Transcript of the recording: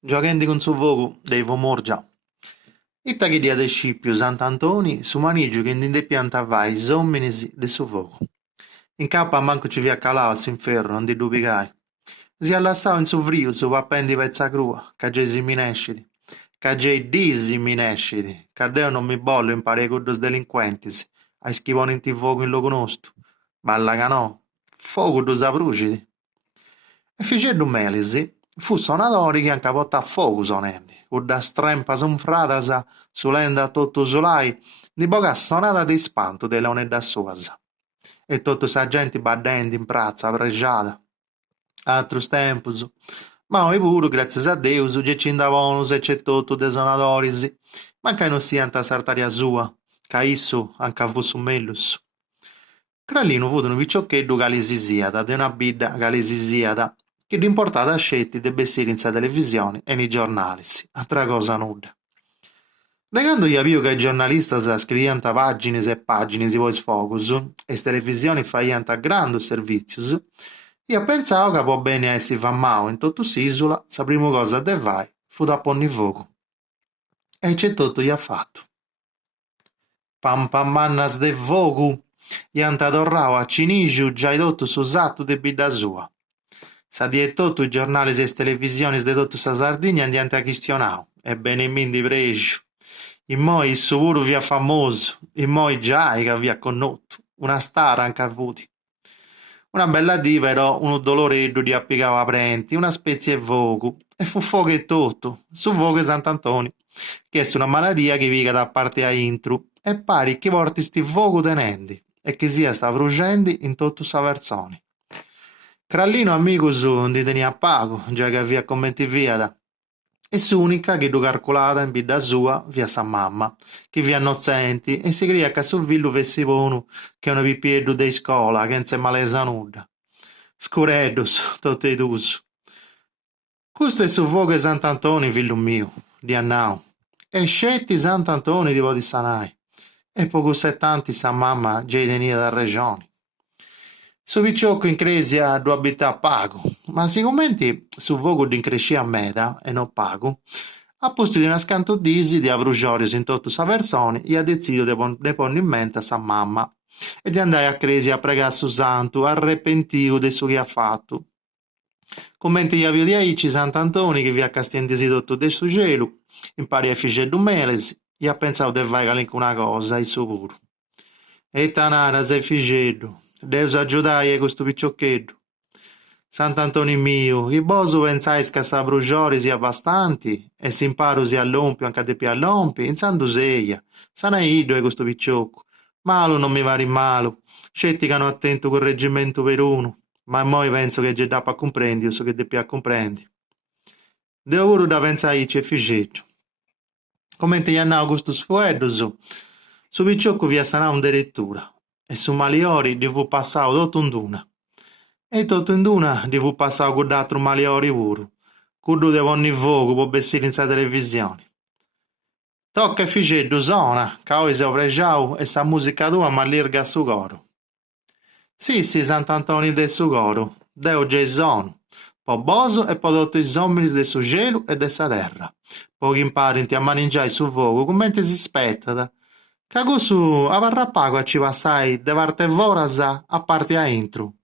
Giochendi con su vogu dei Vomorgia. Itta che dia de Scipiu Sant'Antoni, su maniggiu che in de pianta vai somminis de su vogu. In capa manco ci via calao s'inferno, non di dubigai. Si allassau in su vriu, su pappendi pezza crua, ca già si minescidi. Ca già disi minescidi, ca Deo non mi bollo in pare cuddos delinquentis, a schivone in ti vogu in logu nostu. Balla ca no, fogu dus abrucidi. E ficeddu Melisi fu sonadori chi anca portà fogu sonendi, cudda strempa sunfradasa sulenda a tottu sulai di boca sonata di spantu de leonedda suasa. E tottu sa genti baddenti in prazza pregiada. Atrus tempus, ma oi puru, grazias a Deus, gecindavonus e c'è tottu de sonadoris, manca non siant a sartaria sua, ca issu anca fu su mellus. Crallinu fut unu piccioccheddu ca li sisiat, de una bidda ca li sisiat, chi d'importada scetti de bessiri in sa televisione e ni giornalis, atra cosa nudda. De cando ia viu ca i giornalistas scriviant pàginis e pàginis di Voice Focus e s televisioni faiant grandus servizius, ia pensau ca po bene a essi fammau in tottu s'isula, sa primu cosa de fai fut a ponni fogu. E c'è tottu ia fattu. Pampamannas de fogu iant torrau a Cinigiu giai tottu su sattu de bidda sua. Sa die tottu i giornalis e is televisionis de tottu sa Sardigna andiant a chistionau, e bene mindi pregiu. Immoi issu puru fia famosu, immoi giai ca fia connottu, una star anca avuti. Una bella dì però unu doloreddu di appigava prenti, una spezie e fogu, e fu fogu e tottu, su fogu e Sant'Antoni, che è una maladia che viga da parte a intru, e pari chi porti sti fogu tenendi, e che sia sta frugendi in tottu sa versoni. Crallino amigu su di tenia pagu, già che via commenti viada. E s'unica chi du calculada in bidda sua via sa mamma, chi via innocenti, e si cria che su villu vessi ponu che unu pipieddu de scola, che non se malesa nudda. Scureddus, totti dus. Custu è su fogu de Sant'Antoni, fillu miu, di annau. E scetti Sant'Antoni di podi sanai. E pocu settanti sa mamma già tenia da regioni. Su picciocco in cresia du abità pagu, ma sicumenti su fogu d'increscia meda e non pagu, a posto di nascantu disi di avrugiorius in tottu sa personi, ia decidio de ponni in mente a sa mamma e di andare a cresia a pregare su santu, arrepentiu de su chi ha fattu. Commenti ia più di aici Sant'Antoni che vi ha castiendisi tottu de su gelu, impari a ficeddu melesi, ia pensau de fai calincuna cosa, issu puru. E tanara sei ficeddu. Deus aggiudai a questo piccioccheddu. Sant'Antoni miu, chi bosu pensais ca sa brugiori sia bastanti, e s'imparu sia allompiu anche de più allompi, in sandu seia, sanaiddu è questo picciocco. Malu non mi pari malu, scetti ca non attento col reggimento per uno, ma moi penso che già dappa comprendi, so che de più comprendi. Deo puru da pensai c'è ficeddu. Commenti gli annau custus fueddus, su picciocco via sanau un direttura, e su maliori di fu passau tottu in duna. E tottu in duna di fu passau cudd'atru maliori puru, cuddu de ponni fogu po bessiri in sa televisione. Tocca e ficeddu sona, ca oi seu pregiau e sa musica tua m'allirga a su coro. Sì, Sant'Antoni de su coro, Deo già sonu, po bosu e po tottu is omminis de su gelu e de sa terra, po chi imparinti a maningiai su fogu commenti si spettata, ca cussu avarrà pagu a ci passai de parte vorasa a parte a intru.